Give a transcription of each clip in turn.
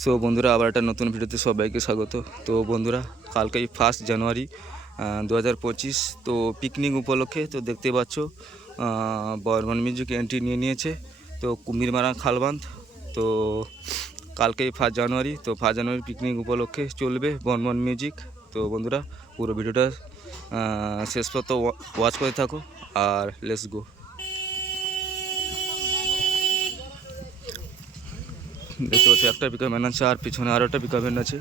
So বন্ধুরা আবার একটা নতুন ভিডিওতে সবাইকে স্বাগত। তো বন্ধুরা কালকেই 1 জানুয়ারি 2025। তো পিকনিক উপলক্ষে তো দেখতে পাচ্ছ বর্মন মিউজিক এন্ট্রি নিয়েছে। তো কুমিরমারা খালবাঁধ। তো কালকেই 1 জানুয়ারি, তো 1 জানুয়ারি পিকনিক উপলক্ষে চলবে বর্মন মিউজিক। তো বন্ধুরা পুরো ভিডিওটা শেষ পর্যন্ত ওয়াচ করে থাকো আর লেটস গো। দেখতে পাচ্ছি একটা পিকআপ ভ্যান আছে আর পিছনে আরও একটা পিকআপ ভ্যান আছে।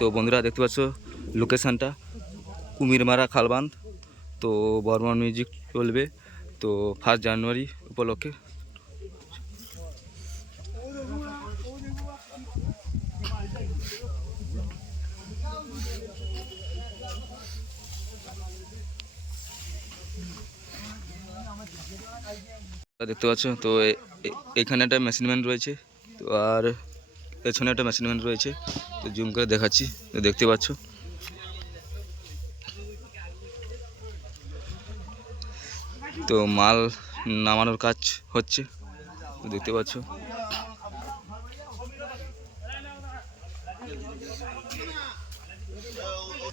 তো বন্ধুরা দেখতে পাচ্ছ লোকেশানটা কুমিরমারা খালবাঁধ। তো বর্মন মিউজিক চলবে তো 1 জানুয়ারি উপলক্ষে। দেখতে পাচ্ছ তো এখানে একটা মেশিনম্যান রয়েছে, তো আর পেছনে একটা মেশিনম্যান রয়েছে। তো জুম করে দেখাচ্ছি, তো দেখতে পাচ্ছ। তো মাল নামানোর কাজ হচ্ছে, তো দেখতে পাচ্ছ।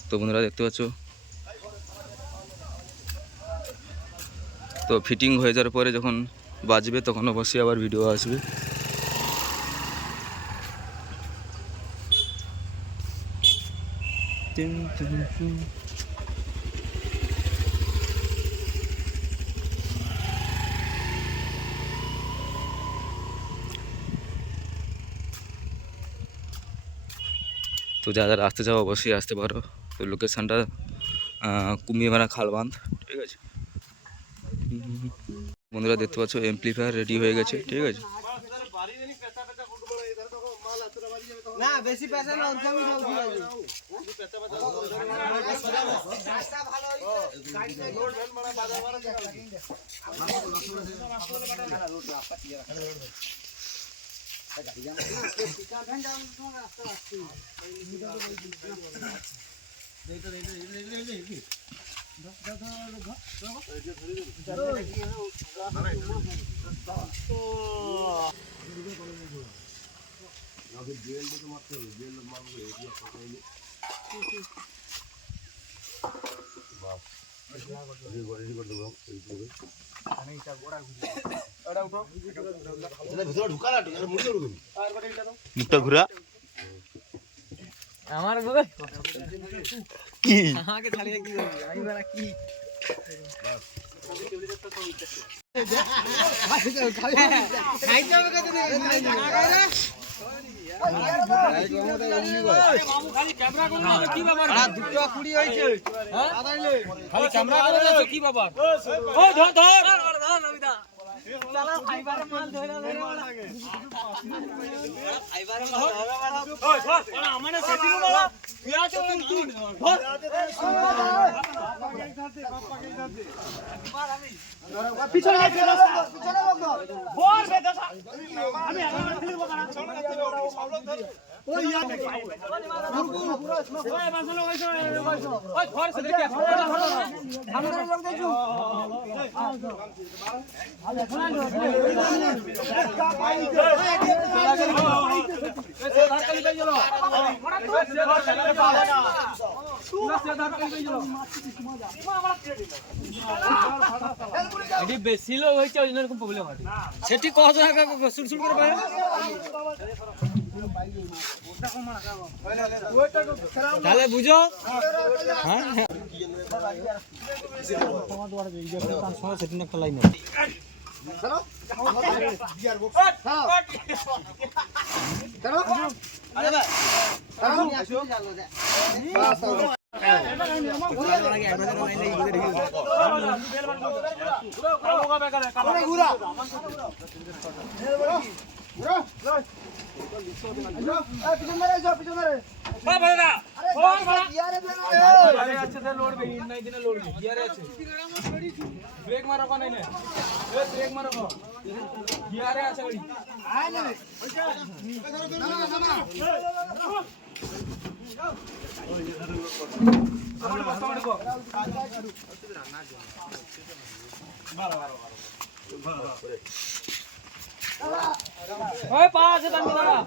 তো বন্ধুরা দেখতে পাচ্ছ তো ফিটিং হয়ে যাওয়ার পরে যখন বাজবে তখন অবশ্যই আবার ভিডিও আসবে। তো যারা আসতে চাও অবশ্যই আসতে পারো। তো লোকেশানটা কুমিরমারা খালবাঁধ, ঠিক আছে। বন্ধুরা দেখতে পাচ্ছ এমপ্লিফায়ার রেডি হয়ে গেছে, ঠিক আছে। না বেশি পয়সা না ওরকমই চলছিল লোড ভ্যান বড় বাজার বড় গাড়ি জানা পিকআপ ভ্যান যাওয়ার সময় রাস্তা আসছে দেইতো আগে জেল দিতে মারতে হবে, জেল মারবো এরিয়া পড়াইলে বাস রেডি করে দেবো। এইভাবে মানে এটা গোড়া ঘুরে এটা উঠো, এটা ভিতরে ঢুকা না, এটা মুড়ে ঢুকবে আর বাড়ি এটা দাও, মুখটা ঘুরা। আমার বাবা কি আমাকে ছাড়িয়ে কি করবি, আমি বলা কি বাস খাইতে হবে কত না গায়রা মামু খালি ক্যামেরা কোন কি ব্যাপার আ দুটো কুড়ি হইছে হ্যাঁ আদাইলে খালি ক্যামেরা করে কি ব্যাপার ও ধর ধর নবিদা চলো ফাইবারে মাল ধরে লাগে ফাইবারে মাল ধরে ওই ধর ওরা আমারে সেটিং বলা বিয়া তো তুই ধর পিছনে পিছনে বল বেদা আমি খেলবো না সব লোক ধর ওই ইয়া ওই বাসলো ওই ঘর সে দেখে আমরা লোক দেখো এটি বেশি লোক হয়েছে ওই জন্য এরকম প্রবলেম হয়। সেটি কত টাকা সুলসুল করে বাইরে তাহলে বুঝো হ্যাঁ সেদিন একটা লাইন পিছনে গিয়ারে আছে তে লড়বে ইন নাই দিনে লড়বে গিয়ারে আছে ব্রেক মারো কোন নাই এ ব্রেক মারো কোন গিয়ারে আছে গাড়ি আয় না ওই পা আছে তান্নি দাঁড়া